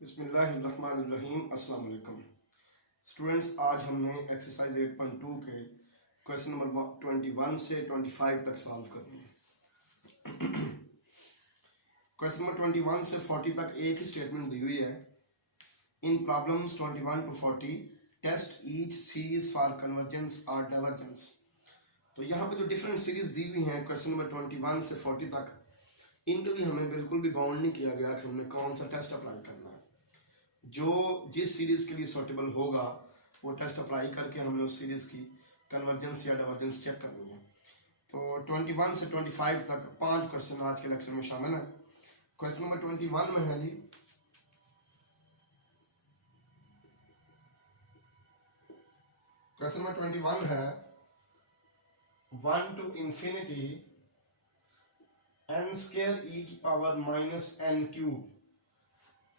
बिस्मिल्लाहिर्रहमानिर्रहीम। अस्सलाम वालेकुम स्टूडेंट्स, आज हमने एक्सरसाइज 8.2 के क्वेश्चन नंबर 21 से 25 तक सॉल्व करनी है। क्वेश्चन नंबर 21 से 40 तक एक ही स्टेटमेंट दी हुई है। In problems 21 to 40 test each series for convergence और डाइवर्जेंस। तो यहाँ पे जो डिफरेंट सीरीज दी हुई हैं क्वेश्चन नंबर 21 से 40 तक, इनके लिए हमें बिल्कुल भी बाउंड नहीं किया गया कि हमने कौन सा टेस्ट अप्लाई करना है। जो जिस सीरीज के लिए सूटेबल होगा वो टेस्ट अप्लाई करके हमने उस सीरीज की कन्वर्जेंस या डाइवर्जेंस चेक करनी है। तो 21 से 25 तक 5 क्वेश्चन आज के लेक्चर में शामिल है। क्वेश्चन नंबर 21 में है जी, क्वेश्चन नंबर 21 है 1 to infinity n square e की पावर माइनस n क्यूब।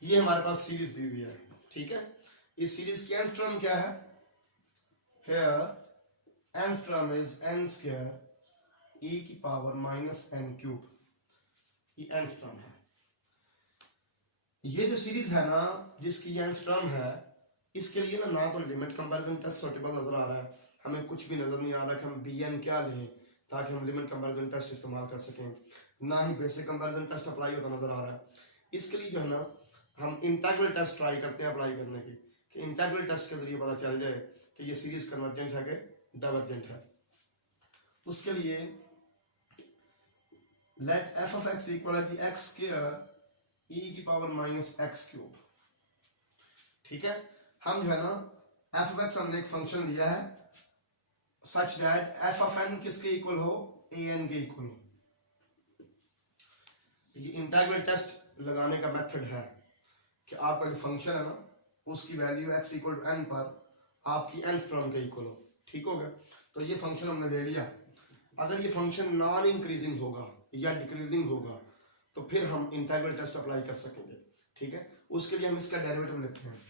ये हमारे पास सीरीज दी हुई है, ठीक है। इस सीरीज की nth टर्म क्या है? Here nth term is n square e की पावर माइनस n क्यूब। ये nth टर्म है। ये जो सीरीज है ना जिसकी nth टर्म है, इसके लिए ना तो लिमिट कंपैरिजन टेस्ट सूटेबल नजर आ रहा है, हमें कुछ भी नजर नहीं आ रहा कि हम bn क्या लें ताकि हम लिमिट कंपैरिजन टेस्ट इस्तेमाल कर सकें, ना ही बेसिक कंपैरिजन टेस्ट अप्लाई होता नजर आ रहा है। इसके लिए जो है ना हम इंटीग्रल टेस्ट ट्राई करते हैं अप्लाई करने की, कि इंटीग्रल टेस्ट के जरिए पता चल जाए कि ये सीरीज कन्वर्जेंट है कि डाइवर्जेंट है। उसके लिए let F of X equal है एक्स स्क्वायर ई की पावर माइनस एक्स क्यूब। ठीक है, हम जो है ना एफ ऑफ एक्स हमने एक फंक्शन लिया है such that F of N किसके इक्वल हो? ए एन के इक्वल हो। ये इंटीग्रल टेस्ट लगाने का मेथड है कि आपका जो फंक्शन है ना उसकी value x equal to N पर आपकी nth टर्म के इक्वल हो। ठीक हो गया, तो ये फंक्शन हमने ले लिया। अगर ये फंक्शन नॉन इंक्रीजिंग होगा या डिक्रीजिंग होगा तो फिर हम इंटीग्रल टेस्ट अप्लाई कर सकेंगे। ठीक है, उसके लिए हम इसका डेरिवेटिव लेते हैं,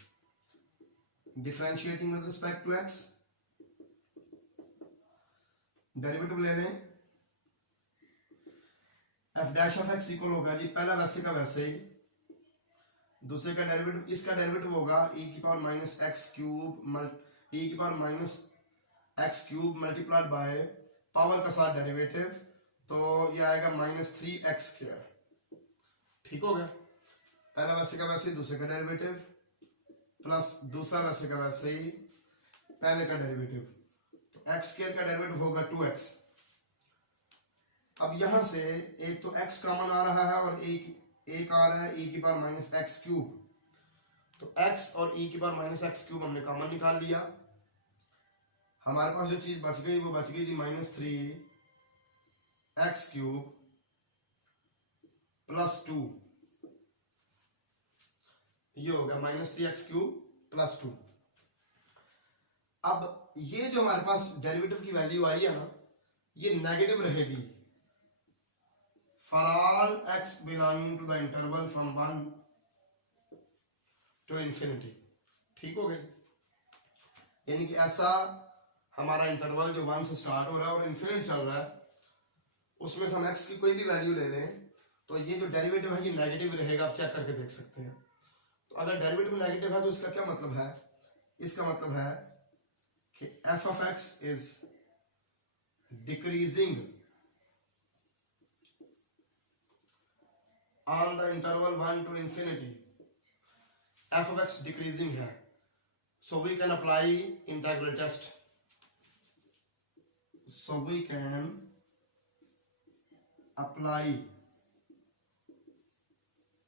differentiating with respect to x। Derivative ले लें, f dash of x equal होगा जी पहला वैसे का वैसे ही, दूसरे का डेरिवेटिव, इसका डेरिवेटिव होगा e की power minus x cube e की power minus x cube multiplied by power का साथ डेरिवेटिव, तो ये आएगा माइनस 3x स्क्वायर। ठीक हो गया, पहला वैसे का वैसे ही, दूसरे का डेरिवेटिव प्लस दूसरा वैसे का वैसे ही पहले का डेरिवेटिव, तो x स्क्वायर का डेरिवेटिव होगा 2x। अब यहां से एक तो x कॉमन आ रहा है और एक आ रहा है e की पावर माइनस एक्स क्यूब, तो x और e की पावर माइनस एक्स क्यूब हमने कॉमन निकाल लिया। हमारे पास जो चीज बच गई वो बच गई थी माइनस 3x क्यूब प्लस 2, ये हो गया माइनस 3x क्यूब प्लस 2। अब ये जो हमारे पास डेरिवेटिव की वैल्यू आई है ना ये नेगेटिव रहेगी for all x belonging to the interval from 1 to infinity। ठीक हो गई, यानी कि ऐसा हमारा इंटरवल जो 1 से स्टार्ट हो रहा है और इन्फिनिट चल रहा है, उसमें से हम x की कोई भी वैल्यू ले लें तो ये जो डेरिवेटिव है ये नेगेटिव रहेगा। आप चेक करके देख सकते हैं। तो अगर डेरिवेटिव नेगेटिव है तो इसका क्या मतलब है? इसका मतलब है कि f of x is decreasing on the interval 1 to infinity। f of x decreasing है, so we can apply integral test। so we can apply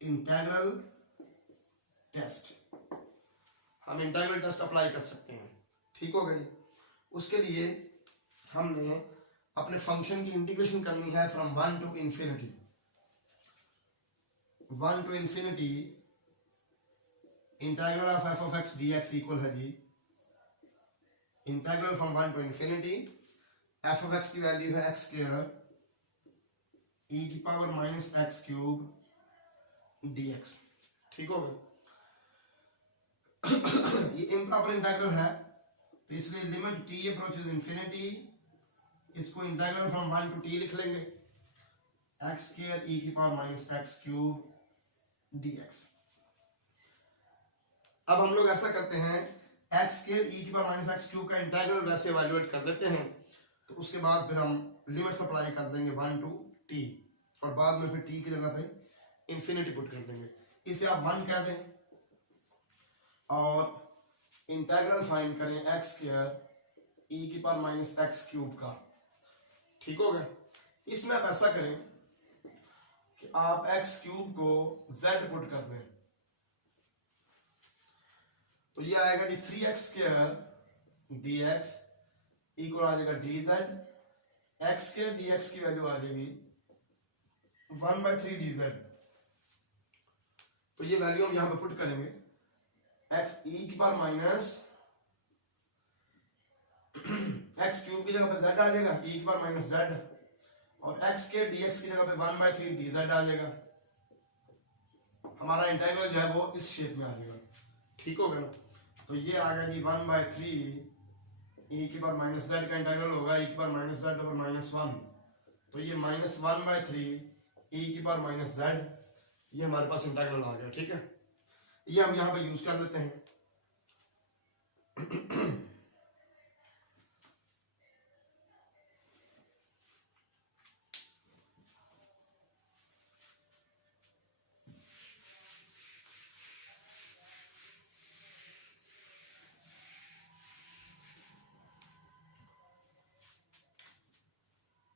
integral test। हम इंटीग्रल टेस्ट अप्लाई कर सकते हैं। ठीक हो गई, उसके लिए हमने अपने फंक्शन की इंटीग्रेशन करनी है from 1 to infinity। 1 to infinity integral of f of x dx equal है जी integral from 1 to infinity f of x की वैल्यू है x स्क्वायर e की power minus x cube dx। ठीक हो गया, ये इम्प्रॉपर इंटीग्रल है तो इसलिए लिमिट t अप्रोचेस इंफिनिटी, इसको इंटीग्रल फ्रॉम 1 to t लिख लेंगे x स्क्वायर e की power minus x cube dx। अब हम लोग ऐसा करते हैं, एक्स स्क्वायर ई की पावर माइनस एक्स क्यूब का इंटीग्रल वैसे इवैल्यूएट कर लेते हैं, तो उसके बाद फिर हम लिमिट्स अप्लाई कर देंगे 1 to t, और बाद में फिर t की जगह पे इंफिनिटी पुट कर देंगे। इसे आप 1 कह दें और इंटीग्रल फाइंड करें एक्स स्क्वायर ई की पावर माइनस एक्स क्यूब का। ठीक हो गया। इसमें आप ऐसा करें कि आप एक्स क्यूब को z पुट कर दें, तो ये आएगा जी 3x स्क्वायर dx इक्वल आ जाएगा dz, x स्क्वायर dx की वैल्यू आ जाएगी 1/3 dz। तो ये वैल्यू हम यहां पे पुट करेंगे, x e की पावर माइनस x क्यूब की जगह पे z आ जाएगा, e की पावर माइनस z, और x स्क्वायर dx की जगह पे 1/3 dz आ जाएगा। हमारा इंटीग्रल जो है वो इस शेप में आ जाएगा। ठीक हो गया ना। तो ये आ गया जी 1/3 e की पावर माइनस z का इंटीग्रल होगा e की power minus z over minus 1, तो ये माइनस 1/3 e की पावर माइनस z, ये हमारे पास इंटीग्रल आ गया। ठीक है, ये हम यहाँ पे यूज कर लेते हैं।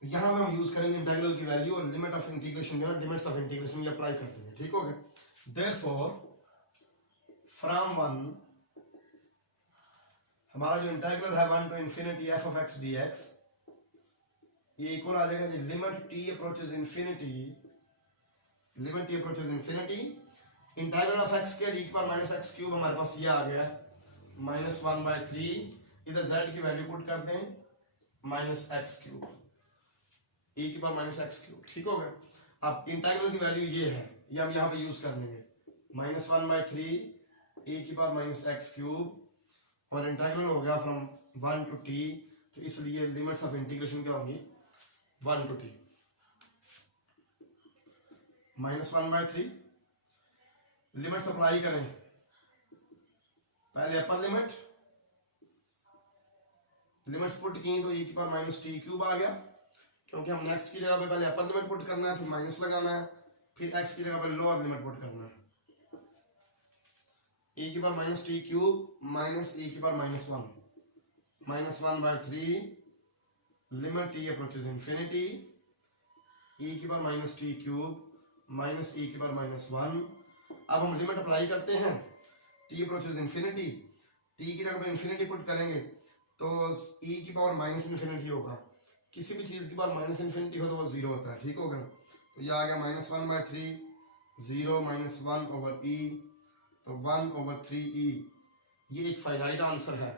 यहां में हम यूज करेंगे इंटीग्रल की वैल्यू और लिमिट ऑफ इंटीग्रेशन, जो है लिमिट्स ऑफ इंटीग्रेशन ये अप्लाई कर देंगे। ठीक हो गया। देयरफॉर फ्रॉम 1 हमारा जो इंटीग्रल है 1 to infinity f of x dx, ये इक्वल आ जाएगा जी limit t approaches infinity, limit t approaches infinity, integral of x square e की पावर माइनस x क्यूब हमारे पास ये आ गया माइनस 1/3, इधर z की वैल्यू पुट कर दें माइनस x क्यूब e की पावर माइनस एक्स क्यूब। ठीक हो गया। अब इंटीग्रल की वैल्यू ये है, ये हम यहाँ पे यूज कर लेंगे माइनस 1/3 e की पावर माइनस एक्स क्यूब, और इंटीग्रल हो गया फ्रॉम 1 to t, तो इसलिए लिमिट्स ऑफ इंटीग्रेशन क्या होगी 1 to t, minus 1/3। Limits apply करें, पहले अपर लिमिट, लिमिट्स पुट की तो e की पावर माइनस टी क्यूब आ गया, क्योंकि हम नेक्स्ट की जगह पे पहले अपर लिमिट पुट करना है, फिर माइनस लगाना है, फिर x की जगह पे लोअर लिमिट पुट करना है। e की power minus T cube minus e की power minus 1, minus 1/3 limit t approaches infinity, e की power minus T cube minus e की पावर माइनस 1। अब हम लिमिट अप्लाई करते हैं, t अप्रोचेस इंफिनिटी, t की जगह पे इंफिनिटी पुट करेंगे तो e की पावर माइनस इंफिनिटी होगा, किसी भी चीज की पावर माइनस इंफिनिटी हो तो वो जीरो होता है। ठीक होगा। तो ये आ गया माइनस 1/3 0 माइनस 1 ओवर e, तो 1/3e, ये एक फाइनाइट आंसर है।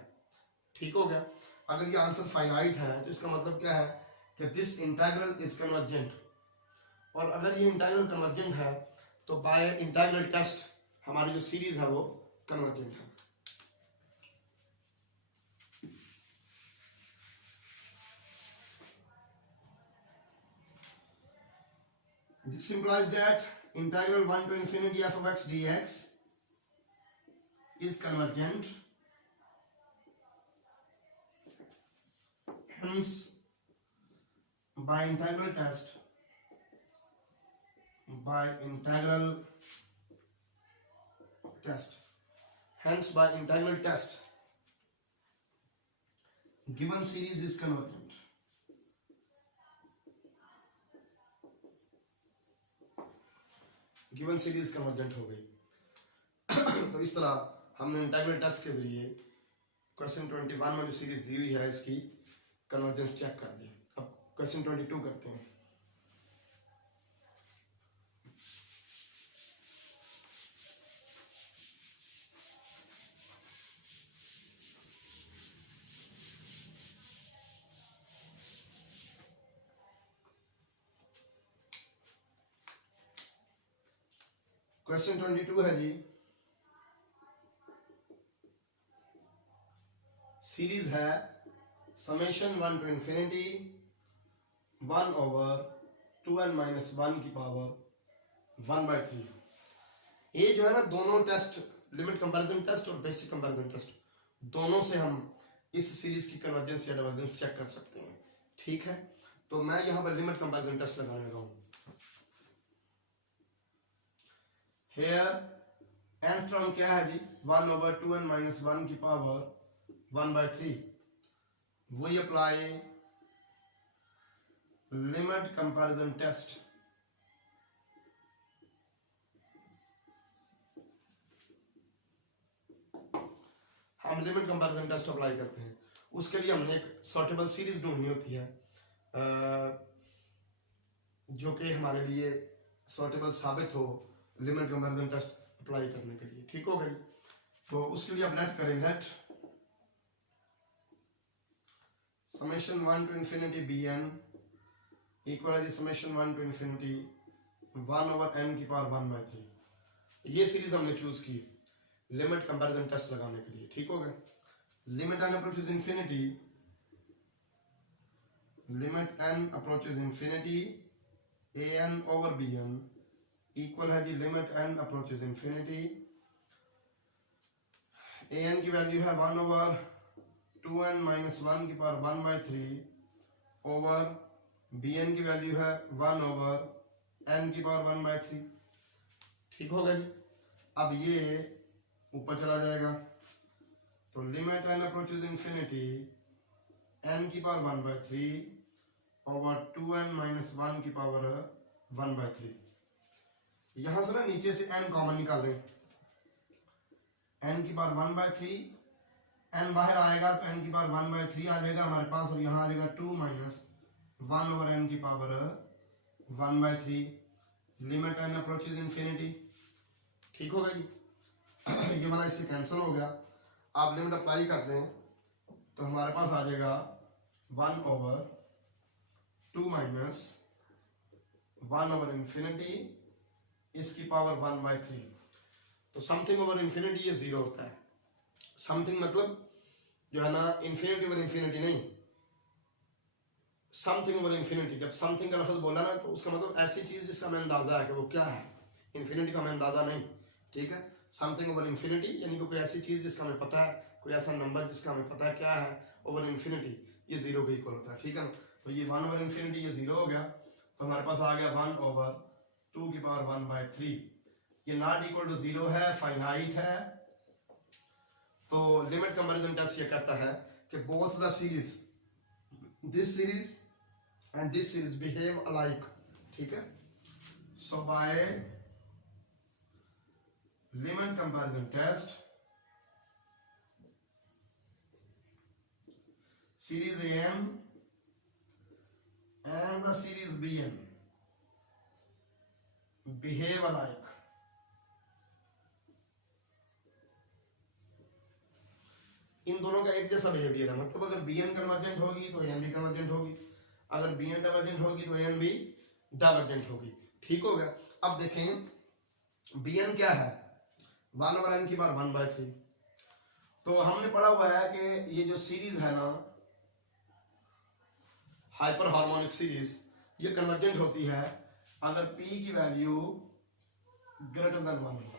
ठीक हो गया। अगर ये आंसर फाइनाइट है तो इसका मतलब क्या है कि दिस इंटीग्रल इज कन्वर्जेंट, और अगर ये इंटीग्रल कन्वर्जेंट है तो बाय इंटीग्रल टेस्ट हमारी जो सीरीज है वो कन्वर्जेंट है। This implies that integral 1 to infinity f of x dx is convergent. Hence, by integral test, hence by integral test, given series is convergent. Given series convergent हो गई। तो इस तरह हमने इंटीग्रल टेस्ट के जरिए क्वेश्चन 21 में जो सीरीज दी हुई है इसकी कन्वर्जेंस चेक कर दी। अब क्वेश्चन 22 करते हैं। क्वेश्चन 22 है जी, सीरीज है summation 1 to infinity 1 over 2n minus 1 की पावर 1/3। ये जो है ना दोनों टेस्ट लिमिट कंपैरिजन टेस्ट और बेसिक कंपैरिजन टेस्ट दोनों से हम इस सीरीज की कन्वर्जेंस या डाइवर्जेंस चेक कर सकते हैं, ठीक है। तो मैं यहाँ पर लिमिट कंपैरिजन टेस्ट लगाने लगा हूँ। हेयर एंगस्ट्रॉम क्या है जी, 1/2n - 1 की power 1/3। We apply limit comparison test. हम लिमिट कंपैरिजन टेस्ट अप्लाई करते हैं, उसके लिए हमने एक सॉर्टेबल सीरीज ढूंढनी होती है जो कि हमारे लिए सॉर्टेबल साबित हो लिमिट कंपैरिजन टेस्ट अप्लाई करने के लिए, ठीक हो गई। तो उसके लिए आप लेट करें, let summation 1 to infinity bn equal है समेशन 1 to infinity 1/n की पावर 1/3। ये सीरीज हमने चूज की लिमिट कंपैरिजन टेस्ट लगाने के लिए, ठीक हो गया। Limit n approaches infinity, limit n approaches infinity an/bn equal है जी limit n approaches infinity, an की वैल्यू है 1/2n - 1 की पावर 1/3 ओवर bn की वैल्यू है 1/n की पावर 1/3, ठीक हो गया जी। अब ये ऊपर चला जाएगा, तो limit n approaches infinity n की पावर 1/3 ओवर 2n - 1 की पावर 1/3। यहां से ना नीचे से n कॉमन निकालें, n की पावर 1/3, n बाहर आएगा तो n की पावर 1/3 आ जाएगा हमारे पास, और यहाँ आ जाएगा 2 - 1/n की power 1/3। Limit n approaches infinity, ठीक होगा जी। ये वाला इससे कैंसिल हो गया। आप लिमिट अप्लाई करते हैं तो हमारे पास आ जाएगा 1/2 - 1/इंफिनिटी इसकी पावर 1/3। तो समथिंग ओवर इंफिनिटी ये जीरो होता है। समथिंग मतलब जो है ना इंफिनिटी ओवर इंफिनिटी नहीं, समथिंग ओवर इंफिनिटी। जब समथिंग का लफ्ज बोला ना तो उसका मतलब ऐसी चीज जिसका हमें अंदाजा है कि वो क्या है, इंफिनिटी का हमें अंदाजा नहीं, ठीक है। समथिंग ओवर इंफिनिटी यानी कि कोई ऐसी चीज जिसका हमें पता है, कोई ऐसा नंबर जिसका हमें पता है क्या है, ओवर इंफिनिटी ये जीरो के इक्वल होता है, ठीक है ना। तो ये 1/इंफिनिटी ये जीरो हो गया, तो हमारे पास आ गया 1/2 की पावर 1/3। ये नॉट इक्वल टू जीरो है, फाइनाइट है। तो लिमिट कंपैरिजन टेस्ट ये कहता है कि both the series, this series and this series behave alike, ठीक है। So by limit comparison test series AM and the series BN behave alike। इन दोनों का एक जैसा बिहेवियर है, मतलब अगर BN कन्वर्जेंट होगी तो AN भी कन्वर्जेंट होगी, अगर BN डाइवर्जेंट होगी तो AN भी डाइवर्जेंट होगी, ठीक हो गया। अब देखें BN क्या है, 1/n की पावर 1/3। तो हमने पढ़ा हुआ है कि ये जो सीरीज है ना हाइपर हार्मोनिक सीरीज, ये कन्वर्जेंट होती है अगर P की वैल्यू ग्रेटर देन 1 हो।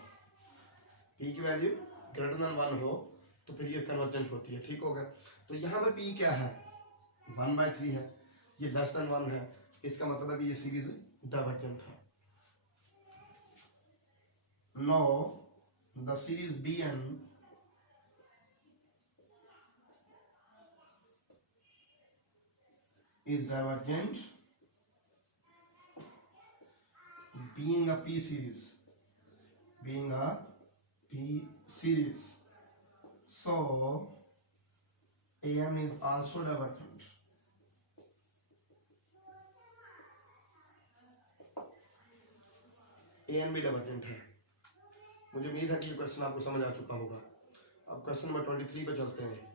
P की वैल्यू ग्रेटर देन 1 हो तो फिर ये कन्वर्जेंट होती है, ठीक हो गया। तो यहाँ पे P क्या है, 1/3 है, ये लेस देन 1 है, इसका मतलब है कि ये सीरीज डाइवर्जेंट है। Know the series BN is divergent being a P series, being a P series, so AM is also divergent। AM भी डाइवर्जेंट है। मुझे उम्मीद है कि ये क्वेश्चन आपको समझ आ चुका होगा। अब क्वेश्चन नंबर 23 पे चलते हैं।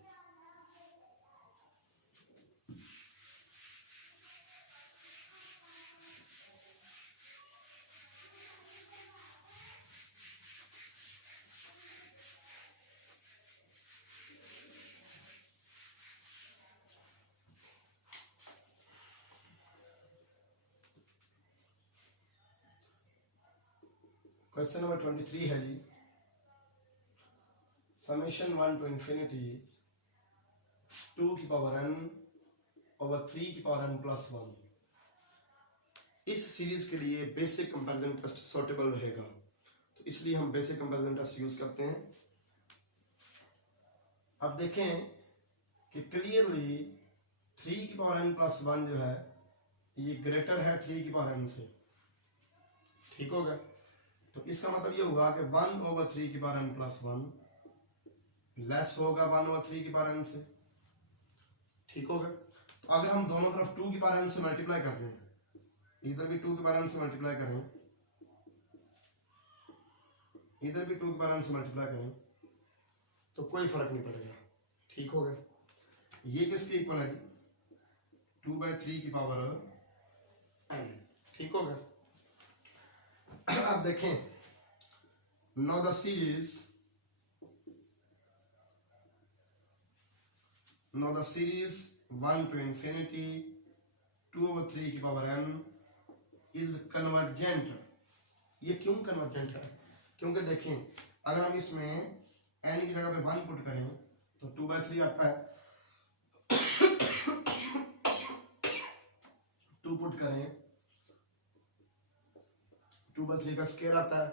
क्वेश्चन नंबर 23 है जी, समेशन 1 to infinity 2 की पावर n ओवर 3 की पावर n प्लस 1। इस सीरीज के लिए बेसिक कंपैरिजन टेस्ट सूटेबल रहेगा, तो इसलिए हम बेसिक कंपैरिजन टेस्ट यूज करते हैं। अब देखें कि क्लियरली 3 की पावर n प्लस 1 जो है ये ग्रेटर है 3 की पावर n से, ठीक होगा। तो इसका मतलब ये हुआ कि 1 ओवर 3 की पावर n प्लस 1 लेस होगा 1 ओवर 3 की पावर n से, ठीक होगा। तो अगर हम दोनों तरफ 2 की पावर n से मल्टीप्लाई कर दें, इधर भी 2 की पावर n से मल्टीप्लाई करें, इधर भी 2 की पावर n से मल्टीप्लाई करें, तो कोई फर्क नहीं पड़ेगा, ठीक होगा। ये किसके इक्वल है? 2/3 की पावर n, ठीक होगा। अब देखें, now the series 1 to infinity 2 over 3 की पावर n is convergent। ये क्यों कन्वर्जेंट है? क्योंकि देखें, अगर हम इसमें n की जगह पे 1 पुट करें तो 2/3 आता है, 2 पुट करें 2/3 का स्क्वायर आता है,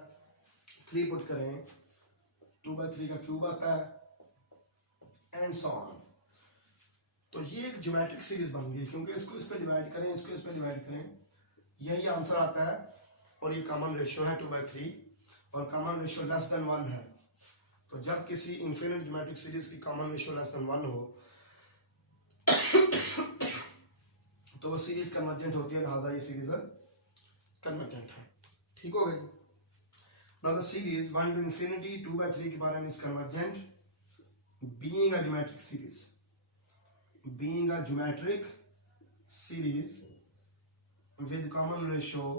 3 पुट करें 2/3 का क्यूब आता है, एंड सो ऑन। तो ये एक ज्योमेट्रिक सीरीज बन गई, क्योंकि इसको इस पे डिवाइड करें, इसको इस पे डिवाइड करें, यही आंसर आता है। और ये कॉमन रेशियो है 2/3, और कॉमन रेशियो लेस देन 1 है। तो जब किसी इनफिनिट ज्योमेट्रिक सीरीज की कॉमन रेशियो लेस देन 1 हो तो वो सीरीज कन्वर्जेंट होती है, लिहाजा ये सीरीज कन्वर्जेंट है, ठीक हो गई। Now the series 1 to infinity 2/3 की power n is convergent being a geometric series, being a geometric series with common ratio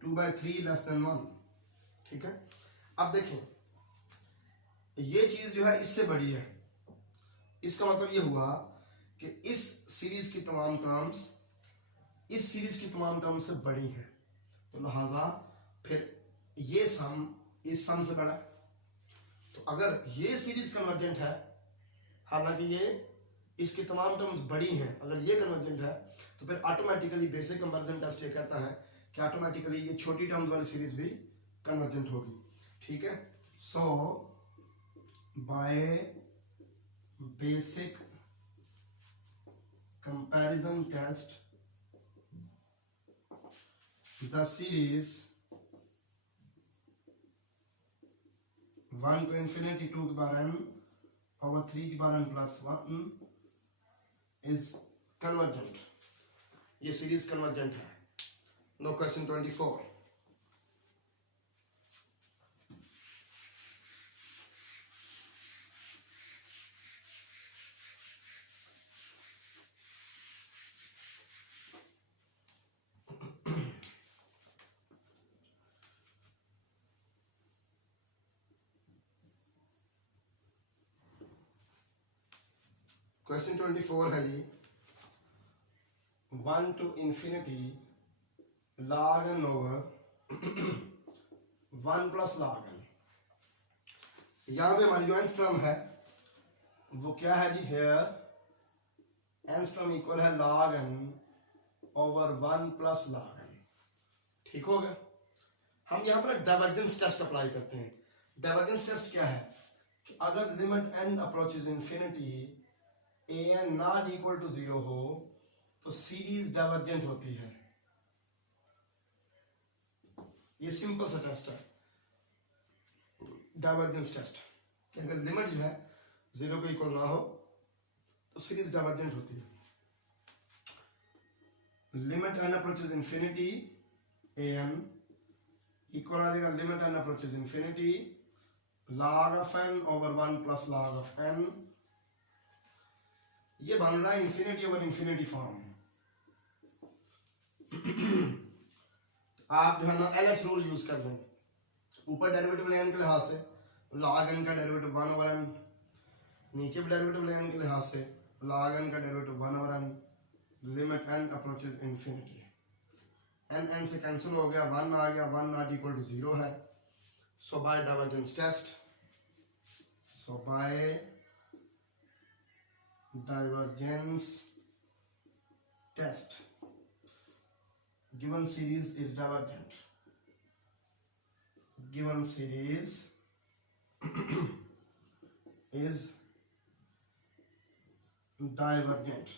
two by three less than 1, ठीक है। अब देखें, ये चीज जो है इससे बड़ी है, इसका मतलब ये हुआ कि इस सीरीज की तमाम टर्म्स इस सीरीज की तमाम टर्म्स से बड़ी हैं, तो लिहाजा फिर ये सम इस सम से बड़ा है। तो अगर ये सीरीज कन्वर्जेंट है, हालांकि ये इसकी तमाम टर्म्स बड़ी हैं, अगर ये कन्वर्जेंट है तो फिर ऑटोमेटिकली बेसिक कंपैरिजन टेस्ट ये कहता है कि ऑटोमेटिकली ये छोटी टर्म्स वाली सीरीज भी कन्वर्जेंट होगी, ठीक है। So by basic comparison test the series 1 to infinity 2 की पावर n over 3 की power n plus 1 is convergent। ये सीरीज कन्वर्जेंट है। No question 24। क्वेश्चन 24 है जी, 1 to infinity log n over 1 plus log n। यहां पे हमारी जो nth टर्म है वो क्या है जी? हेयर nth टर्म इक्वल है log n over 1 plus log n, ठीक हो गया। हम यहां पर डाइवर्जेंस टेस्ट अप्लाई करते हैं। डाइवर्जेंस टेस्ट क्या है कि अगर limit n approaches infinity an not equal to 0 हो तो सीरीज डाइवर्जेंट होती है। ये सिंपल सा टेस्ट है, डाइवर्जेंस टेस्ट। अगर लिमिट जो है 0 के इक्वल ना हो तो सीरीज डाइवर्जेंट होती है। Limit n approaches infinity an equal आ जाएगा limit n approaches infinity log of n over 1 plus log of n। ये बन रहा है इंफिनिटी ओवर इंफिनिटी फॉर्म। आप जो है ना LH रूल यूज कर दें, ऊपर डेरिवेटिव लेने के लिहाज से log n का डेरिवेटिव 1 over n, नीचे डेरिवेटिव लेने के लिहाज से log n का derivative 1 over n, limit n approaches infinity. n से कैंसिल हो गया, 1 आ गया, 1 नॉट इक्वल टू 0 है। So by divergence test, given series is divergent, given series is divergent,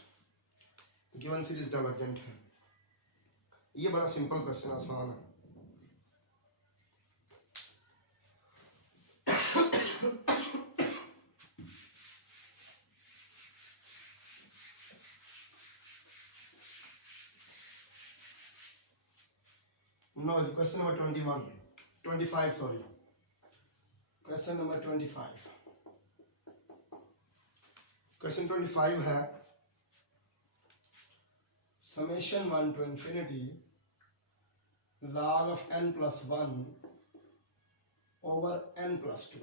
given series divergent है। ये बड़ा सिंपल क्वेश्चन, आसान है। No, question number 25, sorry. Question number 25. Question 25 है summation 1 to infinity log of n plus 1 over n plus 2।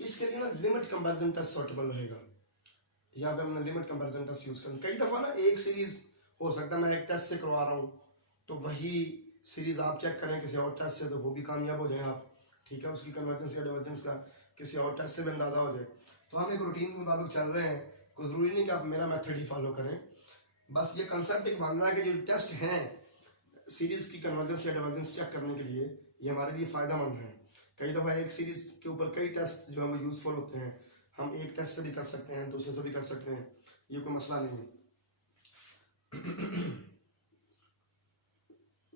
इसके लिए ना limit comparison test suitable रहेगा। यहाँ पे हमने लिमिट कंपैरिजन टेस्ट यूज करना। कई दफा ना एक सीरीज हो सकता है मैं एक टेस्ट से करवा रहा हूँ, तो वही सीरीज आप चेक करें किसी और टेस्ट से, तो वो भी कामयाब हो जाए आप, ठीक है, उसकी कन्वर्जेंस या डाइवर्जेंस का किसी और टेस्ट से भी अंदाजा हो जाए। तो हम एक रूटीन के मुताबिक चल रहे हैं, कोई ज़रूरी नहीं कि आप मेरा मेथड ही फॉलो करें। बस ये कंसेप्ट एक बन रहा है कि जो टेस्ट हैं सीरीज की कन्वर्जेंस या डाइवर्जेंस चेक करने के लिए, ये हमारे लिए फ़ायदेमंद है। कई दफ़ा एक सीरीज के ऊपर कई टेस्ट जो हमें यूज़फुल होते हैं, हम एक टेस्ट से भी कर सकते हैं, दूसरे से भी कर सकते हैं, ये कोई मसला नहीं है।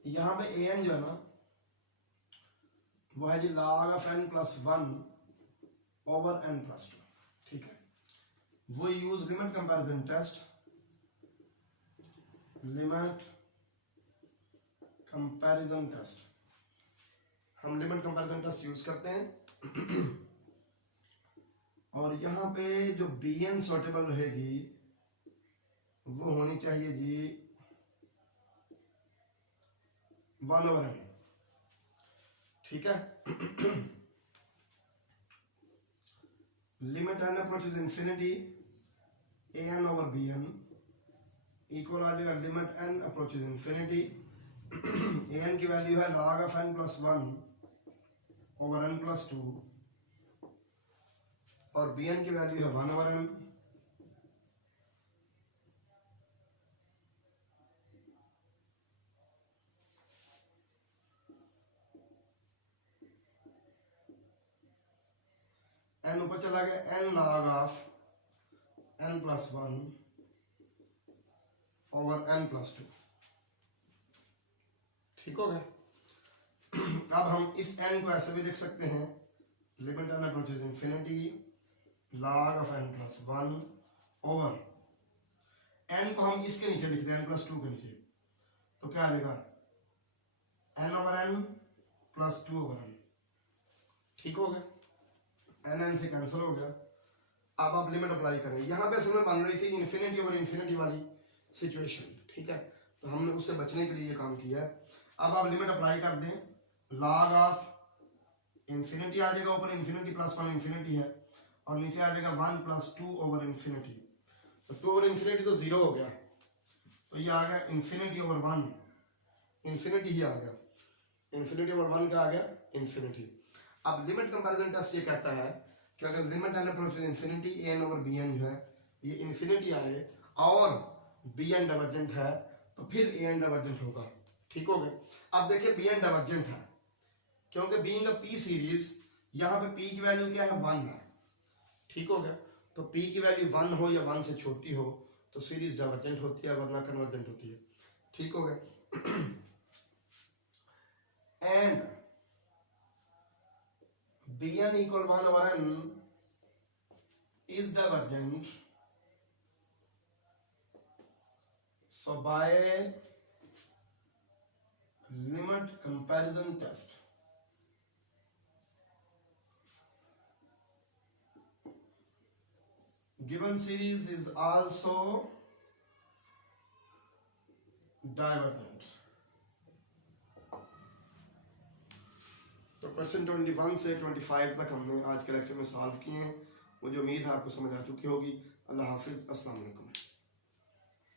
यहाँ पे an जो है ना वो है जी log of n plus 1 over n plus 2, ठीक है। वो use limit comparison test, limit comparison test, हम लिमिट कंपैरिजन टेस्ट यूज करते हैं। और यहाँ पे जो bn सूटेबल रहेगी वो होनी चाहिए जी 1 over n, ठीक है। Limit n approaches infinity an over bn equal आ जाएगा limit n approaches infinity, an की वैल्यू है log of n plus 1 over n plus 2 और bn की वैल्यू है 1 over n। n ऊपर चला गया, n log of n plus 1 over n plus 2, ठीक हो गया। अब हम इस n को ऐसे भी लिख सकते हैं, limit n approaches infinity log of n plus 1 over n को हम इसके नीचे लिखते हैं n plus 2 के नीचे, तो क्या आएगा n over n plus 2 over n, ठीक हो गया। n से कैंसिल हो गया। अब आप लिमिट अप्लाई करें। यहाँ पे असल में बन रही थी इन्फिनिटी और इन्फिनिटी वाली सिचुएशन, ठीक है, तो हमने उससे बचने के लिए ये काम किया है। अब आप लिमिट अप्लाई कर दें, log ऑफ इन्फिनिटी आ जाएगा, ऊपर इन्फिनिटी प्लस 1 इन्फिनिटी है और नीचे आ जाएगा 1 plus 2 over इन्फिनिटी। तो 2 over इन्फिनिटी तो 0 हो गया, तो ये आ गया इन्फिनिटी over 1, इन्फिनिटी ही आ गया, इन्फिनिटी over 1 का आ गया इन्फिनिटी। अब लिमिट कंपैरिजन टेस्ट ये कहता है कि अगर limit n approaches infinity an over bn जो है ये इन्फिनिटी आए और bn डाइवर्जेंट है तो फिर an डाइवर्जेंट होगा, ठीक हो गया। अब देखिए bn डाइवर्जेंट है क्योंकि बीइंग अ p सीरीज यहाँ पे p की वैल्यू क्या है 1 है, ठीक हो गया। तो p की वैल्यू 1 हो या 1 से छोटी हो तो सीरीज डाइवर्जेंट होती है वरना कन्वर्जेंट होती है, ठीक हो गया। And bn equal 1 over n is divergent, so by limit comparison test given series is also divergent। तो क्वेश्चन 21 से 25 तक हमने आज के लेक्चर में सॉल्व किए हैं। मुझे उम्मीद है आपको समझ आ चुकी होगी। अल्लाह हाफिज़, अस्सलाम वालेकुम।